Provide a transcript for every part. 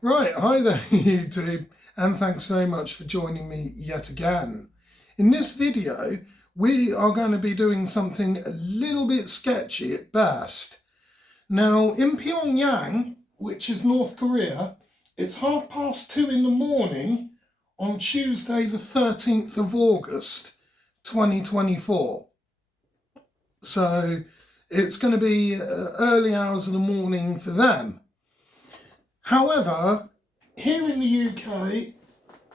Right, hi there YouTube, and thanks very much for joining me yet again. In this video, we are going to be doing something a little bit sketchy at best. Now, in Pyongyang, which is North Korea, it's 2:30 in the morning on Tuesday the 13th of August 2024. So it's going to be early hours of the morning for them. However, here in the UK,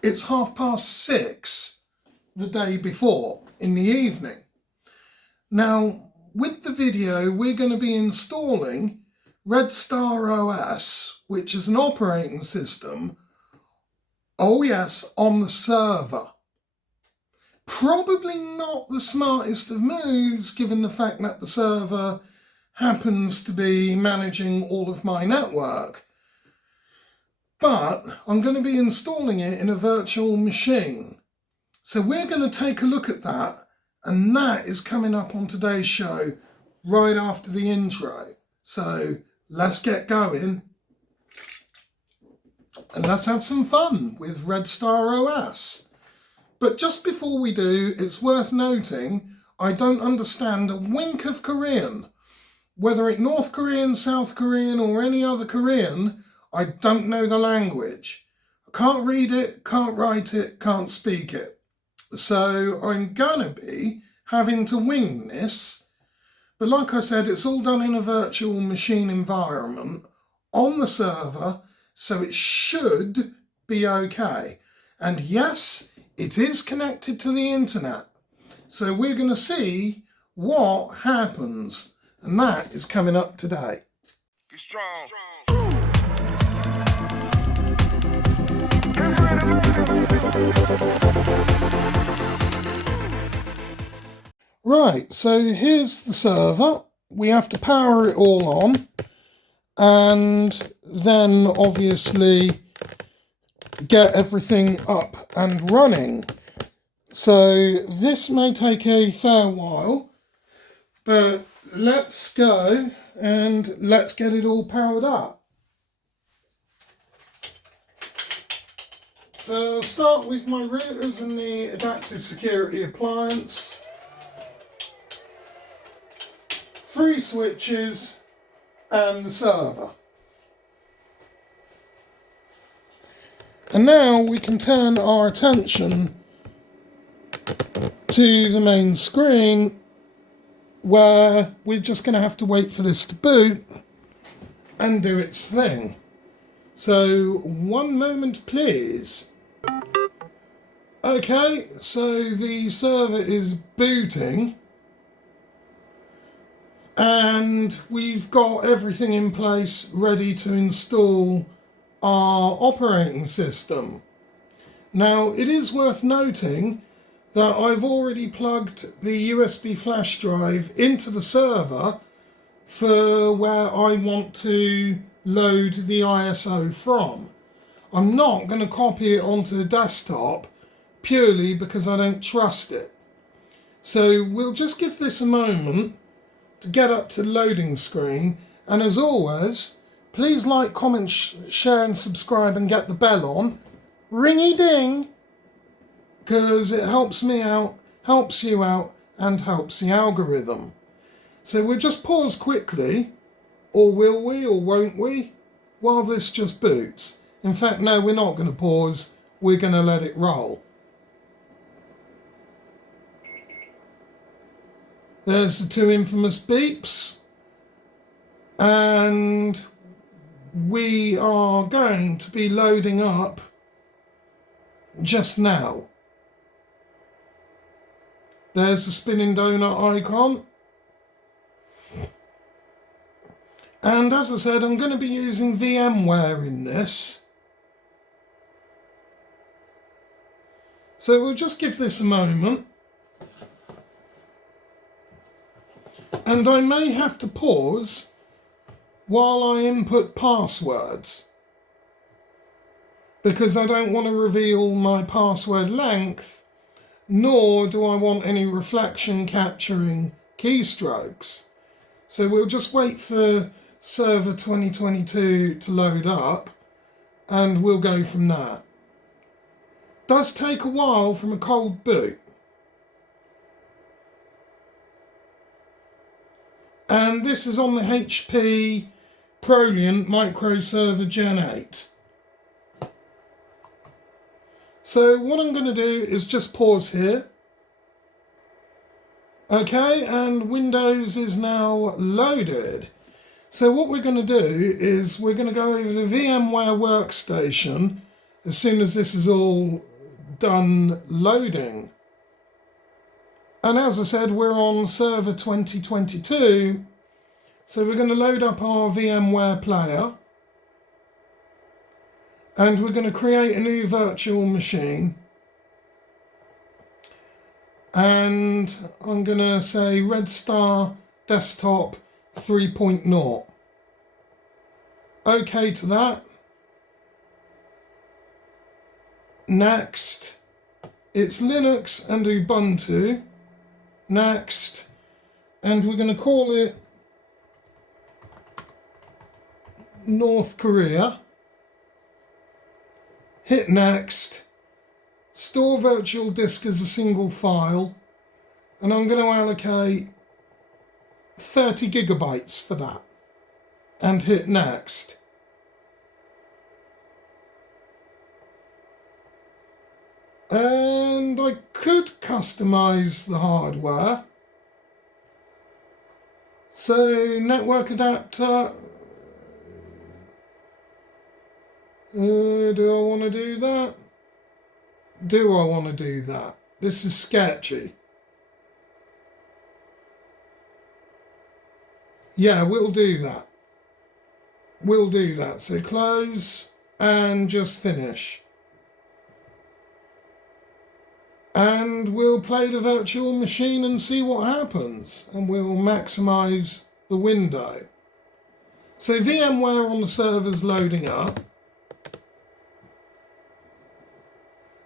it's 6:30 the day before in the evening. Now, with the video, we're going to be installing Red Star OS, which is an operating system, oh yes, on the server. Probably not the smartest of moves, given the fact that the server happens to be managing all of my network. But I'm going to be installing it in a virtual machine. So we're going to take a look at that, and that is coming up on today's show right after the intro. So let's get going and let's have some fun with Red Star OS. But just before we do, it's worth noting I don't understand a wink of Korean. Whether it's North Korean, South Korean or any other Korean, I don't know the language. I can't read it, can't write it, can't speak it. So I'm gonna be having to wing this. But like I said, it's all done in a virtual machine environment on the server, so it should be okay. And yes, it is connected to the internet. So we're gonna see what happens. And that is coming up today. Get strong. Right, so here's the server. We have to power it all on, and then obviously get everything up and running. So this may take a fair while, but let's go and let's get it all powered up. So I'll start with my routers and the adaptive security appliance. 3 switches and the server. And now we can turn our attention to the main screen, where we're just going to have to wait for this to boot and do its thing. So, one moment please. Okay, so the server is booting and we've got everything in place ready to install our operating system. Now, it is worth noting that I've already plugged the USB flash drive into the server for where I want to load the ISO from. I'm not going to copy it onto the desktop purely because I don't trust it. So we'll just give this a moment to get up to the loading screen, and as always, please like, comment, share and subscribe and get the bell on. Ringy ding! Because it helps me out, helps you out, and helps the algorithm. So we'll just pause quickly, or will we, or won't we, while this just boots. In fact, no, we're not going to pause, we're going to let it roll. There's the 2 infamous beeps, and we are going to be loading up just now. There's the spinning donut icon. And as I said, I'm going to be using VMware in this. So we'll just give this a moment. And I may have to pause while I input passwords, because I don't want to reveal my password length, nor do I want any reflection capturing keystrokes. So we'll just wait for Server 2022 to load up, and we'll go from there. Does take a while from a cold boot. And this is on the HP Proliant Microserver Gen 8. So what I'm going to do is just pause here. Okay, and Windows is now loaded. So what we're going to do is we're going to go over the VMware Workstation as soon as this is all done loading. And as I said, we're on server 2022, so we're going to load up our VMware player, and we're going to create a new virtual machine. And I'm going to say Red Star Desktop 3.0. OK to that. Next. It's Linux and Ubuntu. Next. And we're going to call it North Korea. Hit next. Store virtual disk as a single file. And I'm going to allocate 30 gigabytes for that. And hit next. And I could customize the hardware. So network adapter. Do I want to do that? Do I want to do that? This is sketchy. Yeah, we'll do that. We'll do that. So close and just finish. And we'll play the virtual machine and see what happens. And we'll maximize the window. So VMware on the server's loading up.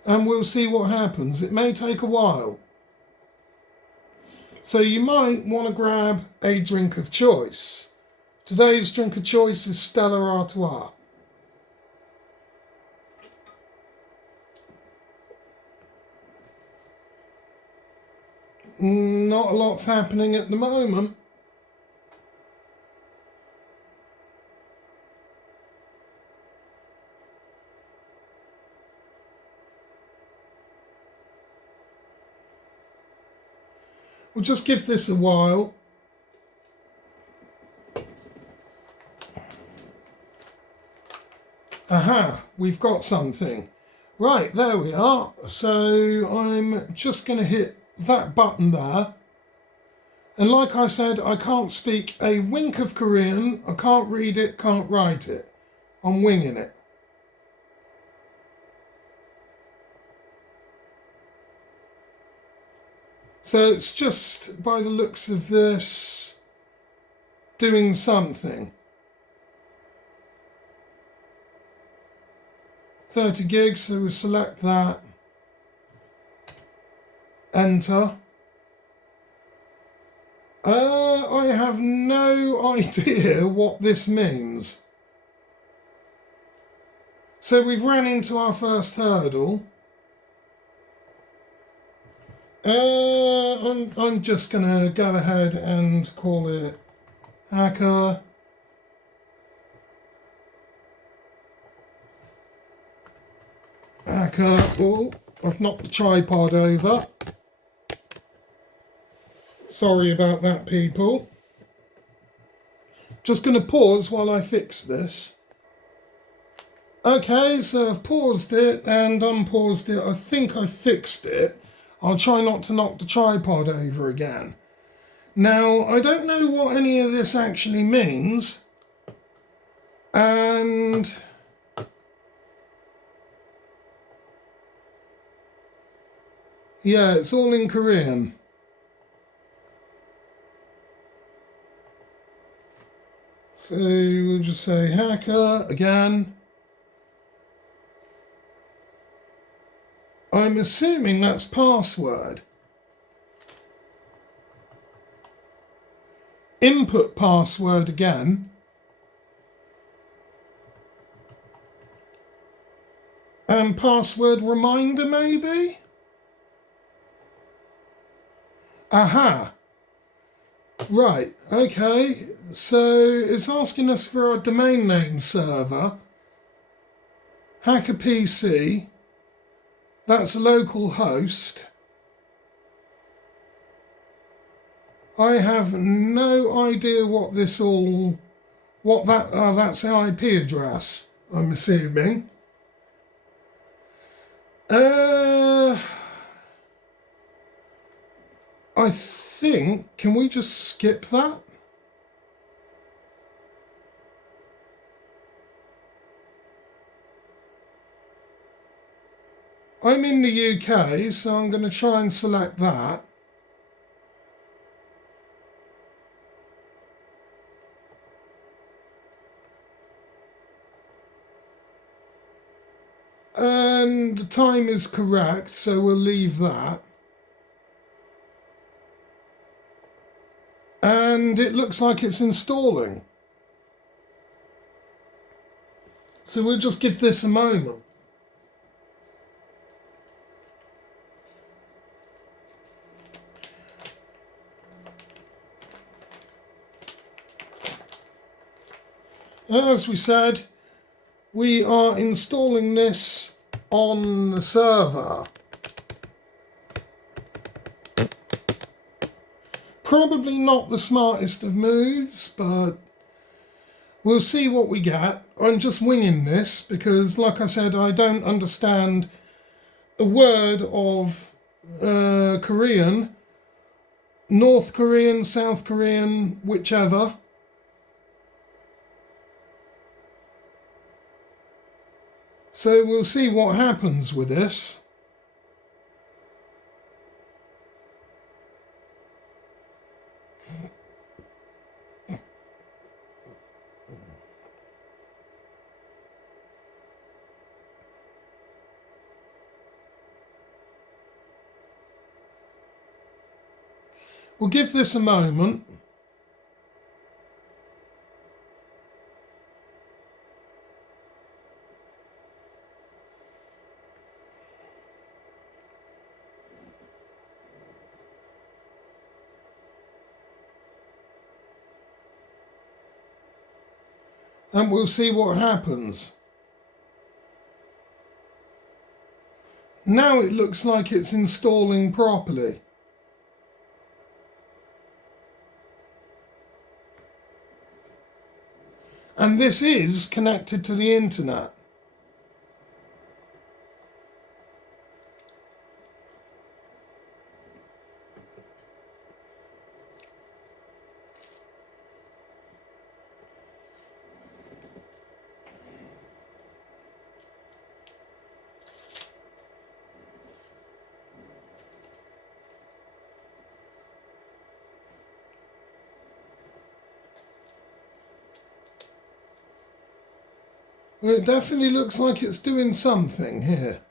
And we'll see what happens. It may take a while. So you might want to grab a drink of choice. Today's drink of choice is Stella Artois. Not a lot's happening at the moment. We'll just give this a while. Aha, we've got something. Right, there we are. So I'm just going to hit that button there. And like I said, I can't speak a wink of Korean. I can't read it, can't write it. I'm winging it. So it's just, by the looks of this, doing something. 30 gigs, so we select that. Enter. I have no idea what this means. So we've ran into our first hurdle. I'm just going to go ahead and call it hacker. Hacker. Oh, I've knocked the tripod over. Sorry about that, people. Just going to pause while I fix this. Okay, so I've paused it and unpaused it. I think I fixed it. I'll try not to knock the tripod over again. Now, I don't know what any of this actually means. And yeah, it's all in Korean. So we'll just say hacker again. I'm assuming that's password. Input password again. And password reminder maybe? Aha. Right, okay. So it's asking us for our domain name server. Hacker PC. That's local host. I have no idea what this all... that's the IP address, I'm assuming. I think, can we just skip that? I'm in the UK, so I'm going to try and select that. And the time is correct, so we'll leave that. And it looks like it's installing. So we'll just give this a moment. As we said, we are installing this on the server. Probably not the smartest of moves, but we'll see what we get. I'm just winging this because, like I said, I don't understand a word of Korean, North Korean, South Korean, whichever. So we'll see what happens with this. We'll give this a moment. And we'll see what happens. Now it looks like it's installing properly. And this is connected to the internet. Well, it definitely looks like it's doing something here.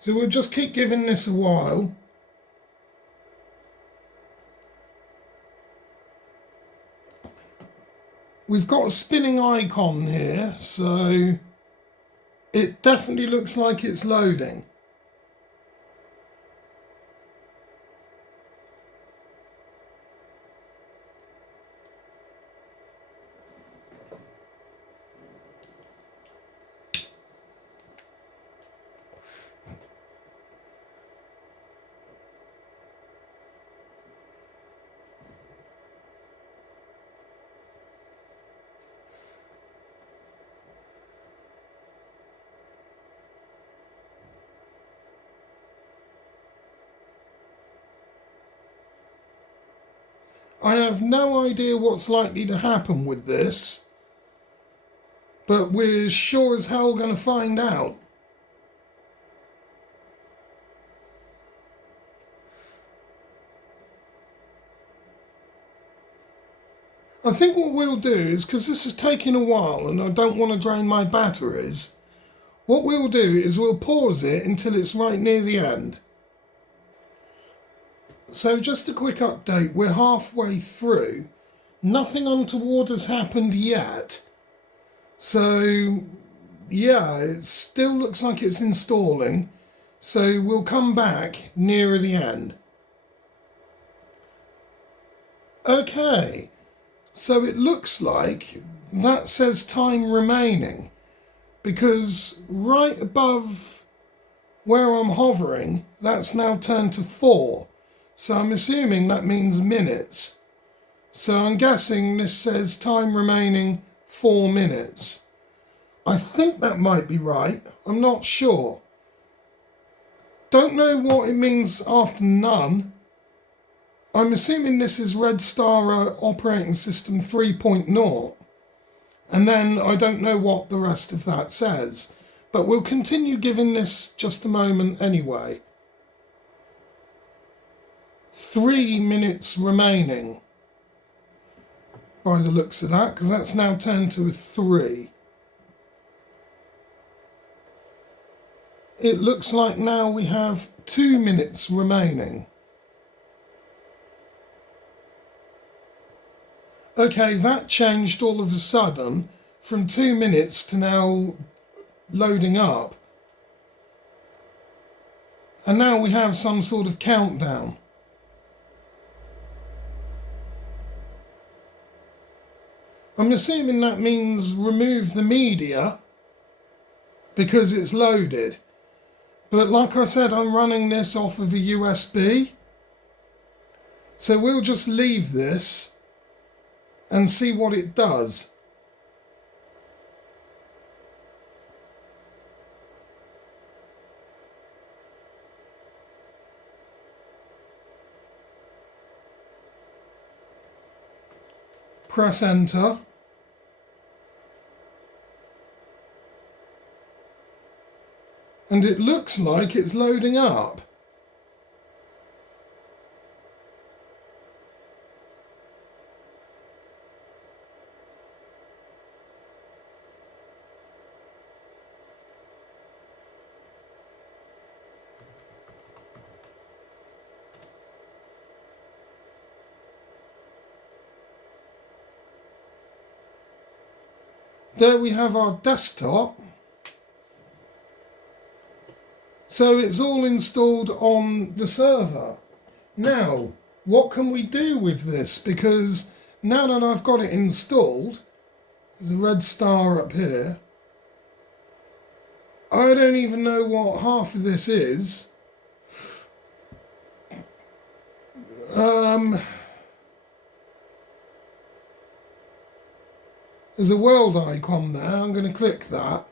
So we'll just keep giving this a while. We've got a spinning icon here, so it definitely looks like it's loading. I have no idea what's likely to happen with this, but we're sure as hell going to find out. I think what we'll do is, because this is taking a while and I don't want to drain my batteries, what we'll do is we'll pause it until it's right near the end. So just a quick update, we're halfway through. Nothing untoward has happened yet. So yeah, it still looks like it's installing. So we'll come back nearer the end. Okay, so it looks like that says time remaining, because right above where I'm hovering, that's now turned to 4. So I'm assuming that means minutes. So I'm guessing this says time remaining 4 minutes. I think that might be right. I'm not sure. Don't know what it means after none. I'm assuming this is Red Star Operating System 3.0. And then I don't know what the rest of that says. But we'll continue giving this just a moment anyway. 3 minutes remaining. By the looks of that, because that's now turned to a 3. It looks like now we have 2 minutes remaining. Okay, that changed all of a sudden from 2 minutes to now loading up. And now we have some sort of countdown. I'm assuming that means remove the media because it's loaded. But like I said, I'm running this off of a USB. So we'll just leave this and see what it does. Press enter. And it looks like it's loading up. There we have our desktop. So it's all installed on the server. Now, what can we do with this? Because now that I've got it installed, there's a red star up here. I don't even know what half of this is. There's a world icon there. I'm going to click that.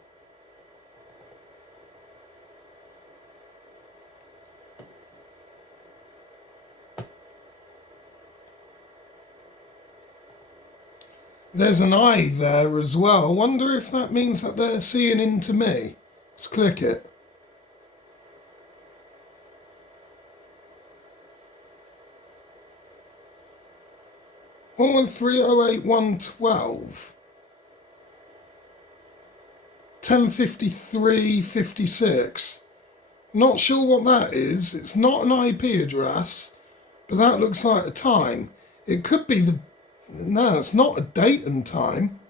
There's an eye there as well. I wonder if that means that they're seeing into me. Let's click it. One 1308112. 1053.56. Not sure what that is. It's not an IP address, but that looks like a time. It could be the... No, it's not a date and time.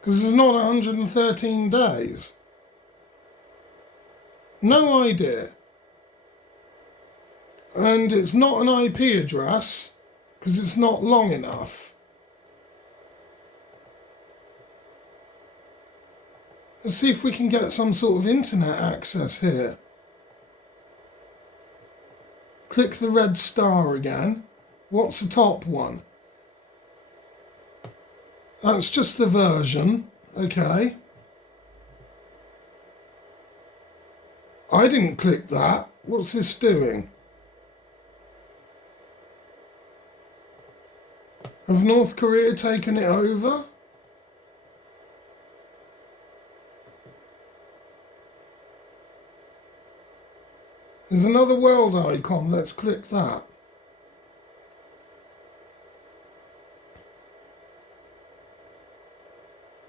Because it's not 113 days. No idea. And it's not an IP address, because it's not long enough. Let's see if we can get some sort of internet access here. Click the red star again. What's the top one? That's just the version. Okay. I didn't click that. What's this doing? Have North Korea taken it over? There's another world icon. Let's click that.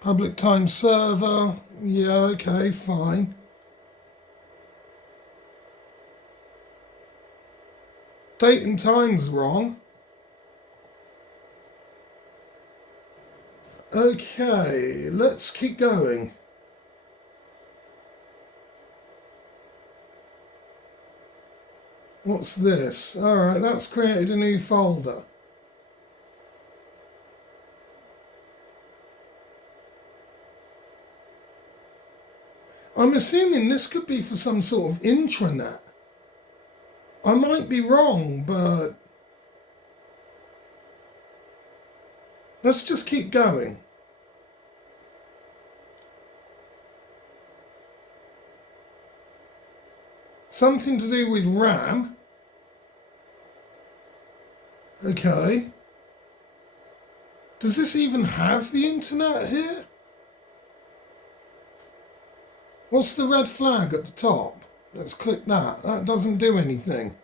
Public time server. Yeah, okay, fine. Date and time's wrong. Okay, let's keep going. What's this? Alright, that's created a new folder. I'm assuming this could be for some sort of intranet. I might be wrong, but let's just keep going. Something to do with RAM. Okay. Does this even have the internet here? What's the red flag at the top? Let's click that. That doesn't do anything.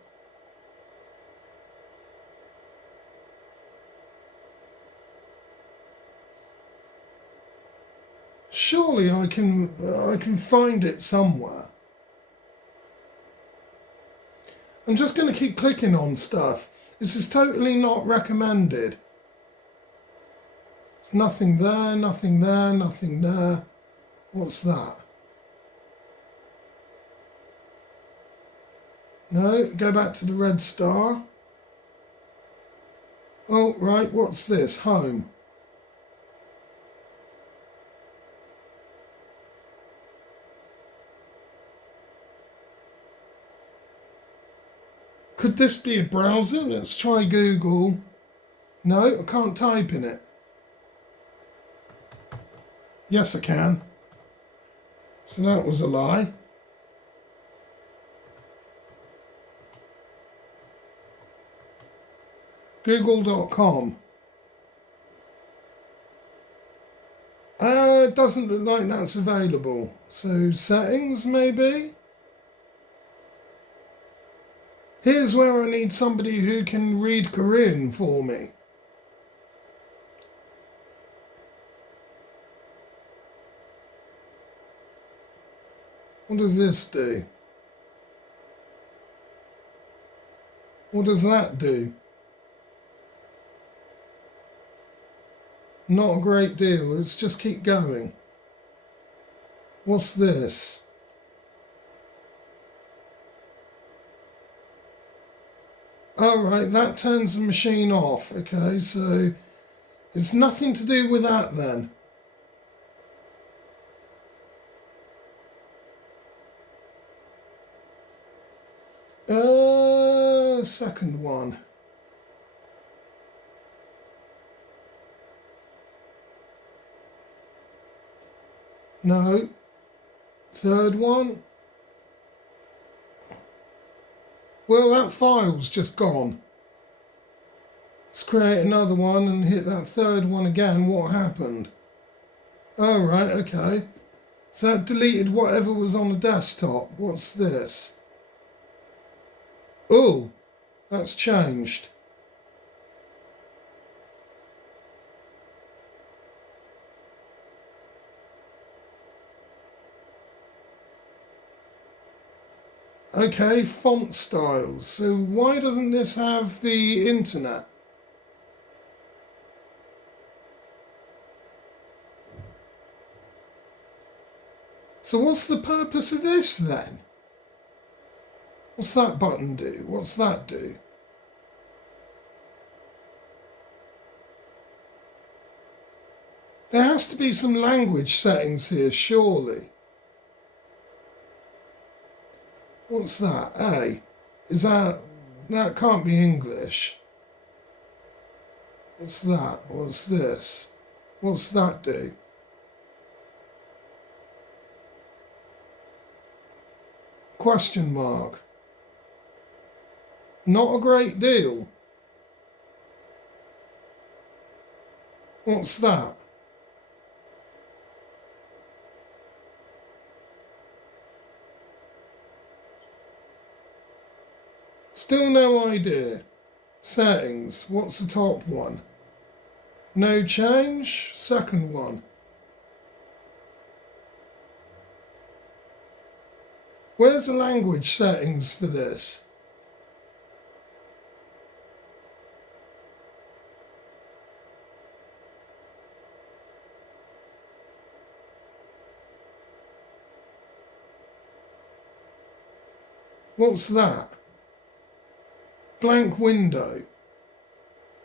Surely I can find it somewhere. I'm just going to keep clicking on stuff. This is totally not recommended. There's nothing there, nothing there, nothing there. What's that? No, go back to the red star. Oh, right, what's this? Home. Could this be a browser? Let's try Google. No, I can't type in it. Yes, I can. So that was a lie. Google.com. It doesn't look like that's available. So settings, maybe? Here's where I need somebody who can read Korean for me. What does this do? What does that do? Not a great deal. Let's just keep going. What's this? Alright, that turns the machine off. Okay, so it's nothing to do with that then. Second one. No. Third one. Well, that file's just gone. Let's create another one and hit that third one again. What happened? Oh, right, okay. So that deleted whatever was on the desktop. What's this? Oh, that's changed. Okay, font styles. So why doesn't this have the internet? So what's the purpose of this then? What's that button do? What's that do? There has to be some language settings here, surely. What's that? A? Is that... That can't be English. What's that? What's this? What's that do? Question mark. Not a great deal. What's that? Still no idea. Settings. What's the top one? No change. Second one. Where's the language settings for this? What's that? Blank window.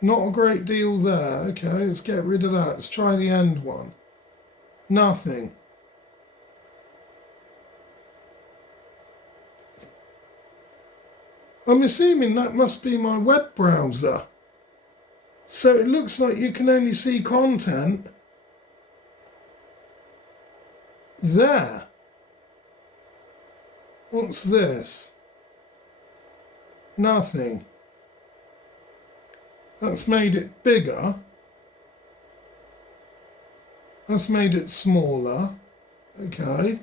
Not a great deal there. Okay, let's get rid of that. Let's try the end one. Nothing. I'm assuming that must be my web browser. So it looks like you can only see content there. What's this? Nothing. That's made it bigger. That's made it smaller. Okay.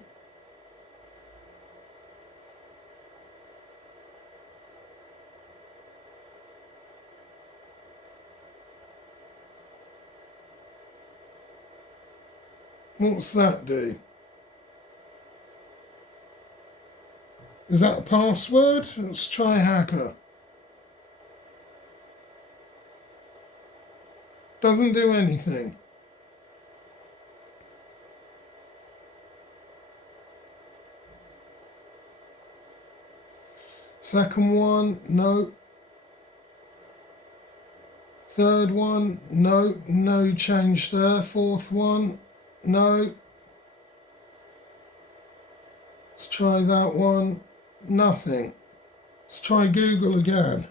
What's that do? Is that a password? Let's try hacker. Doesn't do anything. Second one, no. Third one, no. No change there. Fourth one, no. Let's try that one. Nothing. Let's try Google again.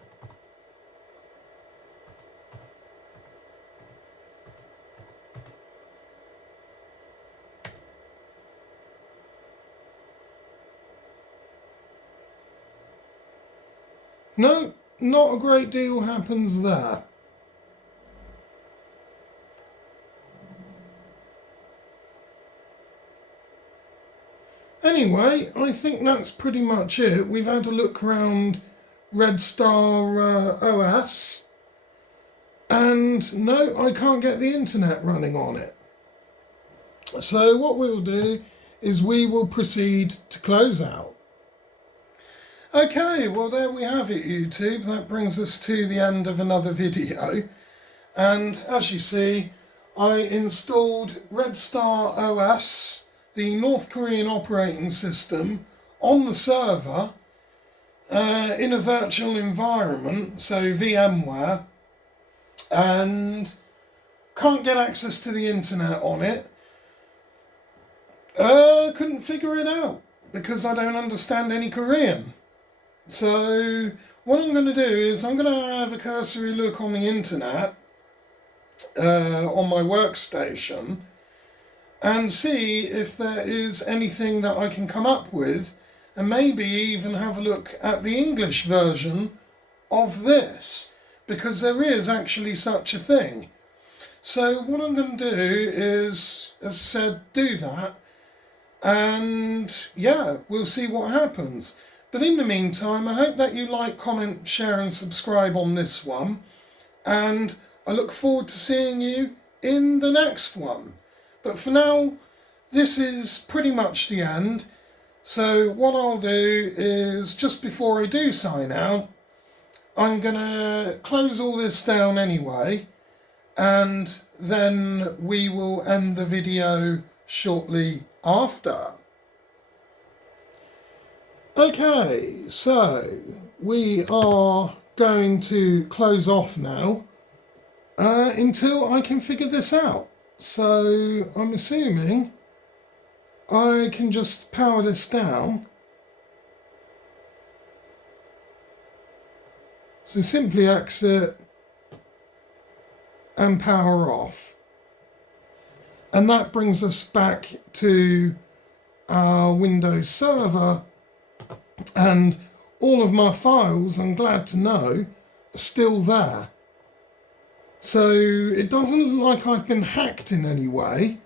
No, not a great deal happens there. Anyway, I think that's pretty much it. We've had a look around Red Star OS, and no, I can't get the internet running on it. So what we'll do is we will proceed to close out. Okay, well there we have it, YouTube. That brings us to the end of another video. And as you see, I installed Red Star OS, the North Korean operating system, on the server in a virtual environment, so VMware, and can't get access to the internet on it. Couldn't figure it out because I don't understand any Korean. So what I'm going to do is I'm going to have a cursory look on the internet on my workstation and see if there is anything that I can come up with, and maybe even have a look at the English version of this, because there is actually such a thing. So what I'm going to do is, as I said, do that, and yeah, we'll see what happens. But in the meantime, I hope that you like, comment, share and subscribe on this one, and I look forward to seeing you in the next one. But for now, this is pretty much the end. So what I'll do is, just before I do sign out, I'm going to close all this down anyway, and then we will end the video shortly after. Okay, so we are going to close off now until I can figure this out. So I'm assuming I can just power this down. So simply exit and power off. And that brings us back to our Windows server, and all of my files, I'm glad to know, are still there. So it doesn't look like I've been hacked in any way,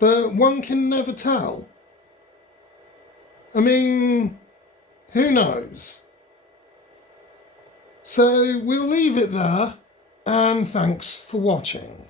but one can never tell. I mean, who knows? So we'll leave it there, and thanks for watching.